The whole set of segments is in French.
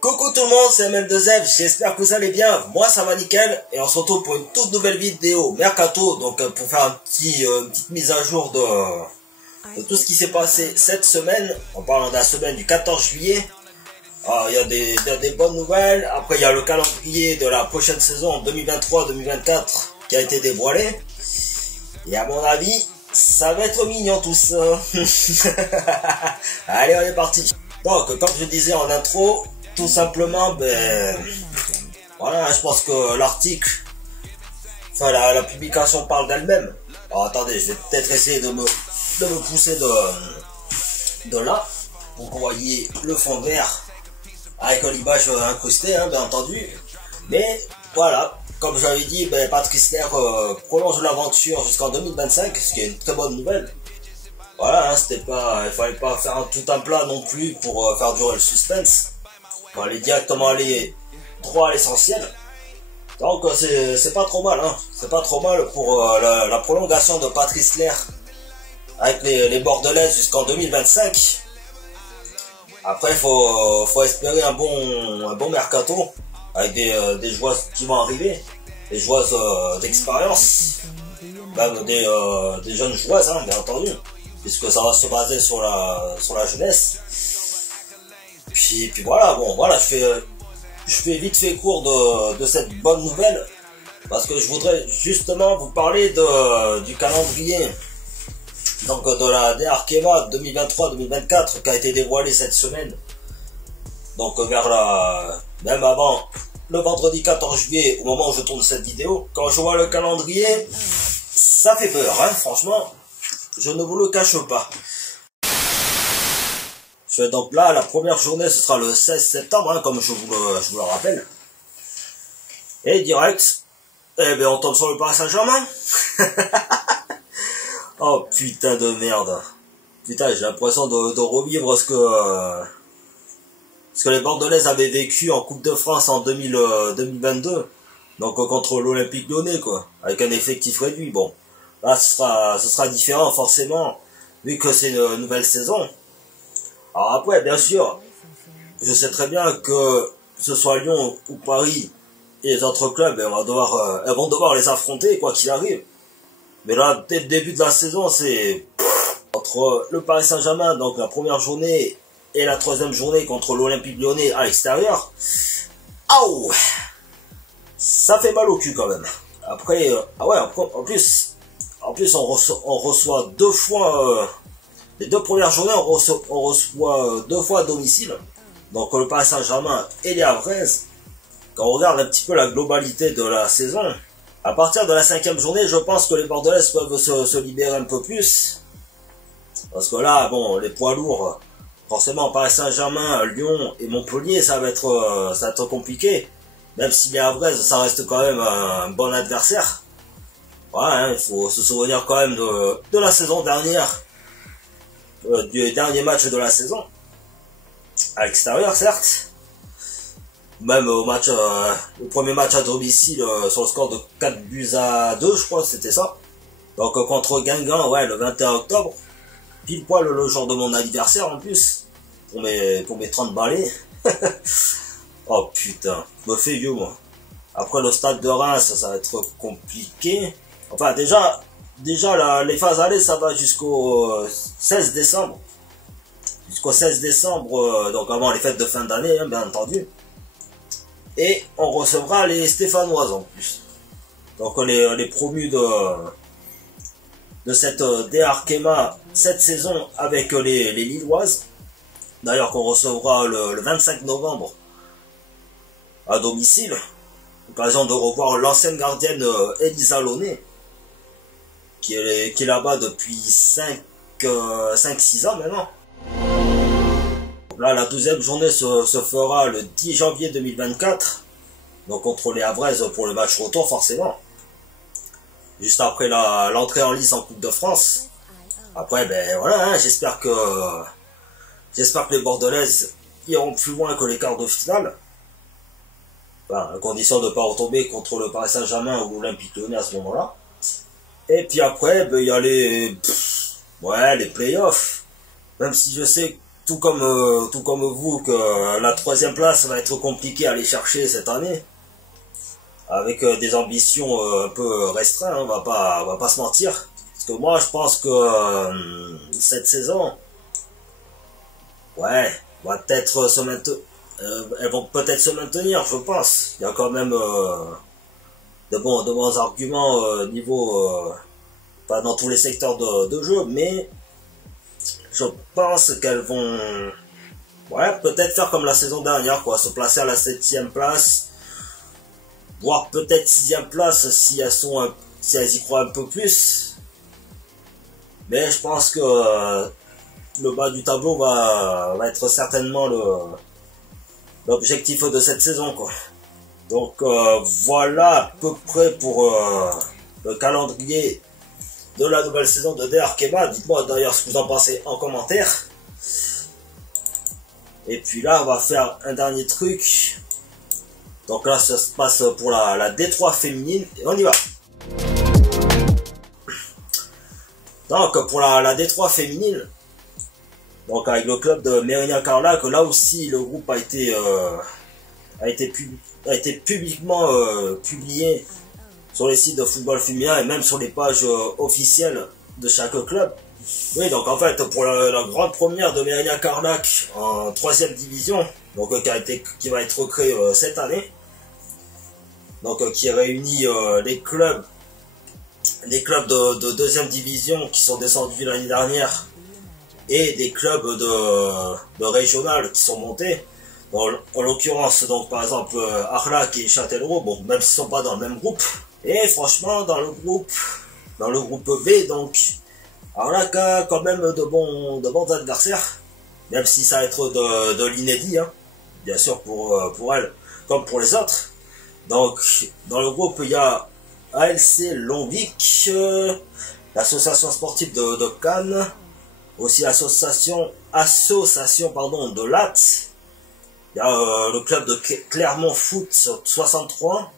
Coucou tout le monde, c'est ML2F, j'espère que vous allez bien, moi ça va nickel, et on se retrouve pour une toute nouvelle vidéo Mercato, donc pour faire une petite mise à jour de tout ce qui s'est passé cette semaine, en parlant de la semaine du 14 juillet. Il y a des bonnes nouvelles, après il y a le calendrier de la prochaine saison 2023-2024 qui a été dévoilé, et à mon avis, ça va être mignon tout ça. Allez, on est parti. Donc, comme je disais en intro, tout simplement, voilà, je pense que l'article, enfin la publication parle d'elle-même. Alors attendez, je vais peut-être essayer de me pousser de là, pour que vous voyez le fond vert, avec l'image incrustée, hein, bien entendu. Mais voilà, comme j'avais dit, Patrice Ler prolonge l'aventure jusqu'en 2025, ce qui est une très bonne nouvelle. Voilà, hein, il fallait pas faire tout un plat non plus pour faire durer le suspense. Il fallait directement aller droit à l'essentiel. Donc c'est pas trop mal, hein. C'est pas trop mal pour la prolongation de Patrice Ler avec les Bordelais jusqu'en 2025. Après, faut espérer un bon mercato avec des joueuses qui vont arriver, des joueuses d'expérience, même des jeunes joueuses, hein, bien entendu, puisque ça va se baser sur la jeunesse. Puis voilà, bon, voilà, je fais vite fait court de cette bonne nouvelle, parce que je voudrais justement vous parler du calendrier, donc de la DRKEMA 2023-2024 qui a été dévoilée cette semaine, donc même avant le vendredi 14 juillet, au moment où je tourne cette vidéo. Quand je vois le calendrier, ça fait peur, hein, franchement, je ne vous le cache pas. Donc là, la première journée, ce sera le 16 septembre, hein, comme je vous le rappelle. Et direct, on tombe sur le Paris Saint-Germain. Oh putain de merde. Putain, j'ai l'impression de revivre ce que les Bordelais avaient vécu en Coupe de France en 2022. Donc contre l'Olympique Lyonnais, quoi. Avec un effectif réduit. Bon, là, ce sera différent, forcément, vu que c'est une nouvelle saison. Alors après, bien sûr, je sais très bien que ce soit Lyon ou Paris et les autres clubs, elles vont devoir les affronter, quoi qu'il arrive. Mais là, dès le début de la saison, c'est entre le Paris Saint-Germain, donc la première journée, et la troisième journée contre l'Olympique Lyonnais à l'extérieur. Aouh, ça fait mal au cul quand même. Après, en plus, on reçoit deux fois... les deux premières journées, on reçoit deux fois à domicile. Donc le Paris Saint-Germain et les Havrais. Quand on regarde un petit peu la globalité de la saison, à partir de la 5e journée, je pense que les Bordelais peuvent se libérer un peu plus. Parce que là, bon, les poids lourds, forcément Paris Saint-Germain, Lyon et Montpellier, ça va être compliqué. Même si les Havrais, ça reste quand même un bon adversaire. Ouais, hein, il faut se souvenir quand même de la saison dernière. Du dernier match de la saison, à l'extérieur certes, même au match, le premier match à domicile sur le score de 4-2, je crois que c'était ça. Donc contre Guingamp, ouais, le 21 octobre, pile poil le jour de mon anniversaire en plus, pour mes 30 balais. Oh putain, je me fais vieux moi. Après le stade de Reims, ça va être compliqué. Enfin déjà les phases allées, ça va jusqu'au 16 décembre. Jusqu'au 16 décembre, donc avant les fêtes de fin d'année, hein, bien entendu. Et on recevra les Stéphanoises en plus. Donc les promus de cette DRKEMA cette saison avec les Lilloises. D'ailleurs qu'on recevra le 25 novembre à domicile. Occasion de revoir l'ancienne gardienne Elisa Launay, qui est là-bas depuis 5-6 ans maintenant. Là, la 12e journée se fera le 10 janvier 2024, donc contre les Havrais pour le match retour forcément. Juste après l'entrée en lice en Coupe de France. Après, voilà, hein, j'espère que les Bordelaises iront plus loin que les quarts de finale. Enfin, à condition de ne pas retomber contre le Paris Saint-Germain ou l'Olympique Lyonnais à ce moment-là. Et puis après, il y a les playoffs. Même si je sais tout comme vous, que la troisième place va être compliquée à aller chercher cette année, avec des ambitions un peu restreintes, hein, on va pas se mentir. Parce que moi, je pense que cette saison, ouais, va peut-être se maintenir, elles vont peut-être se maintenir, je pense. Il y a quand même de bons arguments niveau, pas dans tous les secteurs de jeu, mais je pense qu'elles vont, ouais, peut-être faire comme la saison dernière, quoi, se placer à la 7e place, voire peut-être 6e place si si elles y croient un peu plus. Mais je pense que le bas du tableau va être certainement l'objectif de cette saison, quoi. Donc voilà à peu près pour le calendrier de la nouvelle saison de DR Keba. Dites-moi d'ailleurs ce que vous en pensez en commentaire. Et puis là, on va faire un dernier truc. Donc là, ça se passe pour la D3 féminine. Et on y va. Donc pour la D3 féminine, donc avec le club de Mérignac Carlac, là aussi le groupe a été publiquement publié sur les sites de football féminin et même sur les pages officielles de chaque club. Oui, donc en fait pour la grande première de Mérignac Carlac en 3e division, donc qui va être créée cette année, donc qui réunit les clubs de 2e division qui sont descendus l'année dernière et des clubs de régional qui sont montés. En l'occurrence, donc par exemple Arlac et Châtellerault, bon, même s'ils sont pas dans le même groupe. Et franchement, dans le groupe B, donc Arlac a quand même de bons adversaires, même si ça va être de l'inédit, hein, bien sûr pour elle comme pour les autres. Donc dans le groupe il y a ALC Lonvic, l'association sportive de Cannes, aussi association de Latte. Il y a le club de Clermont Foot 63.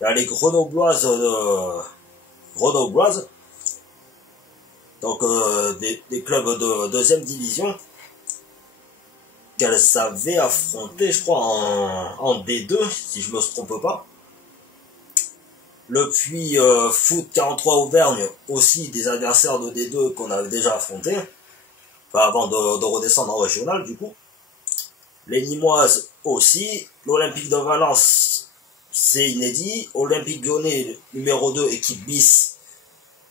Il y a les Grenobloises donc des clubs de 2e division qu'elles avaient affronté, je crois, en D2, si je me trompe pas. Le Puy Foot 43 Auvergne, aussi des adversaires de D2 qu'on avait déjà affrontés, enfin, avant de redescendre en régional du coup. Les Nîmoises aussi, l'Olympique de Valence, c'est inédit, Olympique Lyonnais numéro 2, équipe bis,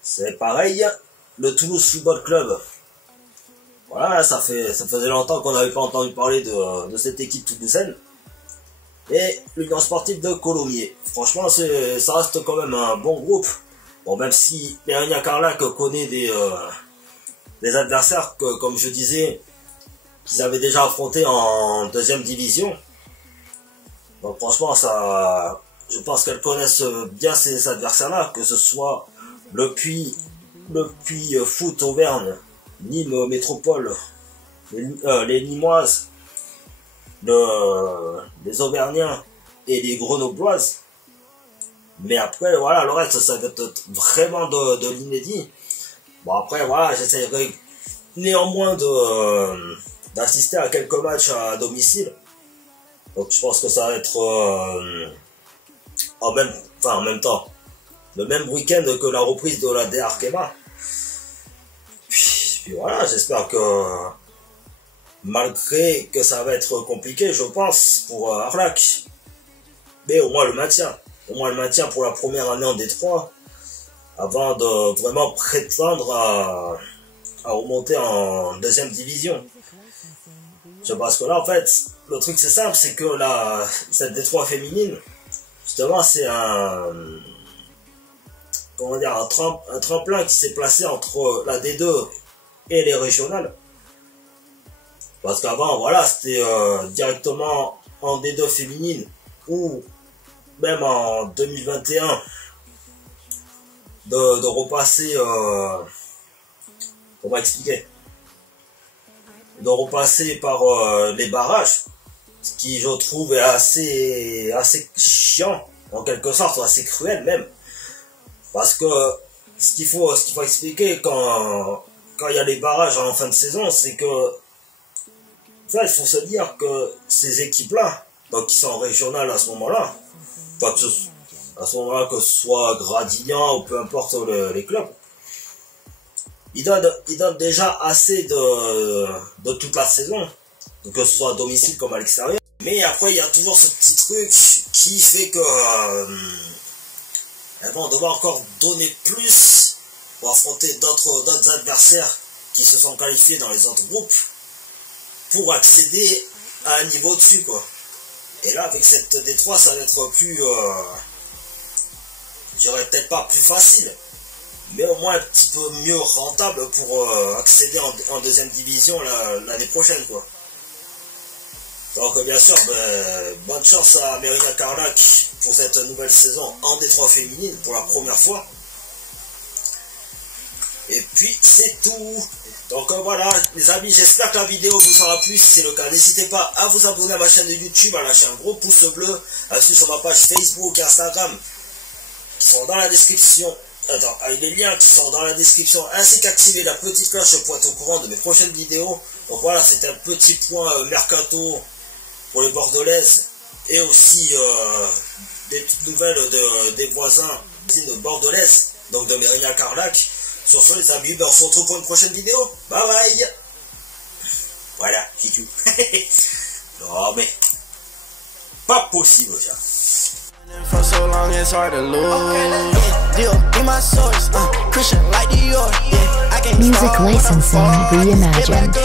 c'est pareil, le Toulouse Football Club, voilà, ça faisait longtemps qu'on n'avait pas entendu parler de cette équipe toulousaine, et l'Union Sportive de Colomiers. Franchement, ça reste quand même un bon groupe, bon, même si Mérignac Carlac connaît des adversaires que, comme je disais, qu'ils avaient déjà affronté en 2e division. Donc franchement, je pense qu'elles connaissent bien ces adversaires-là, que ce soit le Puy Foot Auvergne, Nîmes Métropole, les Nîmoises, les Auvergnats et les Grenobloises. Mais après, voilà, le reste, ça va être vraiment de l'inédit. Bon, après, voilà, j'essaierai néanmoins d'assister à quelques matchs à domicile. Donc je pense que ça va être en même temps, le même week-end que la reprise de la DR Keba. Puis voilà, j'espère que malgré que ça va être compliqué, je pense, pour Arlac, mais au moins le maintien pour la première année en D3, avant de vraiment prétendre à remonter en 2e division. Parce que là, en fait, le truc c'est simple, c'est que cette D3 féminine, justement, c'est un tremplin qui s'est placé entre la D2 et les régionales. Parce qu'avant, voilà, c'était directement en D2 féminine, ou même en 2021, de repasser, comment expliquer, de repasser par les barrages, ce qui je trouve est assez chiant, en quelque sorte, assez cruel même, parce que ce qu'il faut expliquer quand il y a les barrages en fin de saison, c'est que Ça, il faut se dire que ces équipes-là, donc qui sont en régional à ce moment-là, pas que à ce moment-là que ce soit Gradignan ou peu importe les clubs, ils donnent déjà assez de toute la saison, donc que ce soit à domicile comme à l'extérieur. Mais après, il y a toujours ce petit truc qui fait que elles vont devoir encore donner plus pour affronter d'autres adversaires qui se sont qualifiés dans les autres groupes pour accéder à un niveau dessus, quoi. Et là, avec cette D3, ça va être plus, je dirais peut-être pas plus facile, mais au moins un petit peu mieux rentable pour accéder en deuxième division l'année prochaine, quoi. Donc bien sûr, bonne chance à Mérina Carlac pour cette nouvelle saison en D3 féminine pour la première fois. Et puis c'est tout. Donc voilà les amis, j'espère que la vidéo vous aura plu. Si c'est le cas, n'hésitez pas à vous abonner à ma chaîne de YouTube, à lâcher un gros pouce bleu, à suivre sur ma page Facebook et Instagram qui sont dans la description. Avec les liens qui sont dans la description, ainsi qu'activer la petite cloche pour être au courant de mes prochaines vidéos. Donc voilà, c'était un petit point mercato pour les Bordelaises et aussi des petites nouvelles des voisins de Bordelaises, donc de Mérina Carlac. Sur ce les amis, on se retrouve pour une prochaine vidéo. Bye bye. Voilà, c'est tout. Non mais, pas possible ça. For so long it's hard to lose. Be my source, Christian like Dior. Music licensing reimagined.